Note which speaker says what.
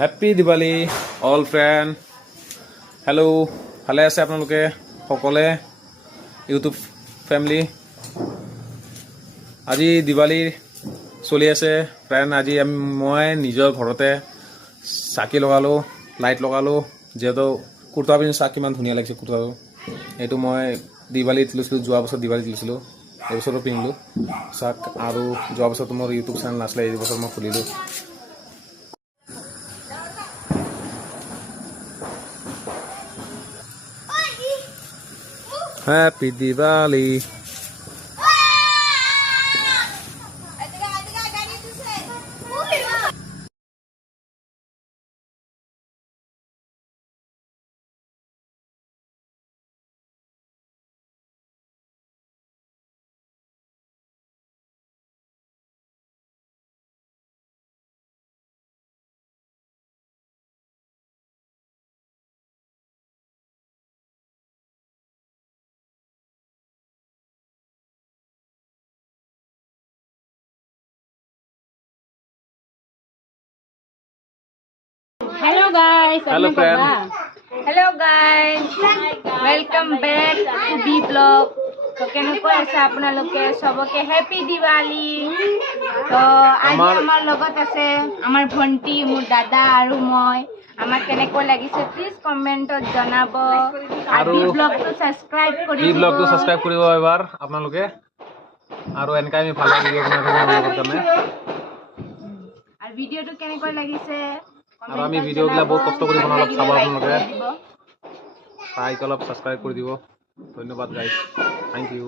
Speaker 1: Happy Diwali all friend hello' ভালে আছে আপোনালোকে সকলোৱে ইউটিউব ফেমিলি আজি দিৱালী চলি আছে। ফ্ৰেণ্ড আজি আমি মই নিজৰ ঘৰতে চাকি লগালোঁ লাইট লগালোঁ। যিহেতু কুৰ্তা পিন্ধি চাহ কিমান ধুনীয়া লাগিছে কুৰ্তাটো। এইটো মই দিৱালীত লৈছিলোঁ যোৱা বছৰ দিৱালীত লৈছিলোঁ এইবছৰো পিন্ধিলোঁ। চাক আৰু যোৱা বছৰতো মোৰ ইউটিউব চেনেল নাছিলে, এই বছৰ মই খুলিলোঁ। Happy
Speaker 2: Diwali! Guys,
Speaker 1: Hello,
Speaker 2: ano
Speaker 1: friend.
Speaker 2: ba? Hello guys, welcome back to B Vlog. তো কেনেকৈ আছে আপোনালোকে চবকে হেপী দিৱালী তো আজি
Speaker 1: আমাৰ-
Speaker 2: আমাৰ লগত আছে আমাৰ ভণ্টি মোৰ দাদা আৰু মই আমাক কেনেকৈ লাগিছে প্লিজ কমেণ্টত জনাব আৰু
Speaker 1: আৰু
Speaker 2: বি ব্লগটো ছাবস্ক্ৰাইব কৰি
Speaker 1: এই
Speaker 2: দিব।
Speaker 1: ব্লগটো ছাবস্ক্ৰাইব কৰিব এবাৰ আপোনালোকে আৰু এনেকৈ আমি ভাল ভিডিঅ' বনাই থাকিম আপোনালোকৰ কাৰণে
Speaker 2: আৰু ভিডিঅ'টো কেনেকৈ লাগিছে
Speaker 1: আৰু আমি ভিডিঅ'বিলাক বহুত কষ্ট কৰি বনাওঁ, অলপ চাব আপোনালোকে। চাইক অলপ ছাবস্ক্ৰাইব কৰি দিব ধন্যবাদ গাইজ থেংক ইউ!